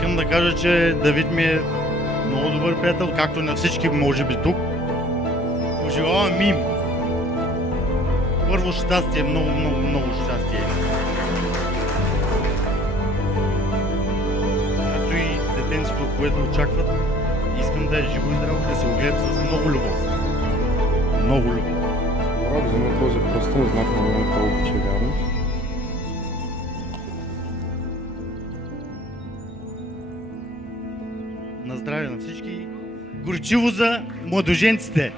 Искам да кажа, че Давид ми е много добър приятел, както на всички, може би тук. Пожелавам им първо щастие, много, много, много щастие. Както и детенцето, което очакват, искам да е живо и здраво, да се огледат с много любов. Много любов. Добре, взема този пръстен знак на моята обич и вярност. На здраве на всички. Горчиво за младоженците!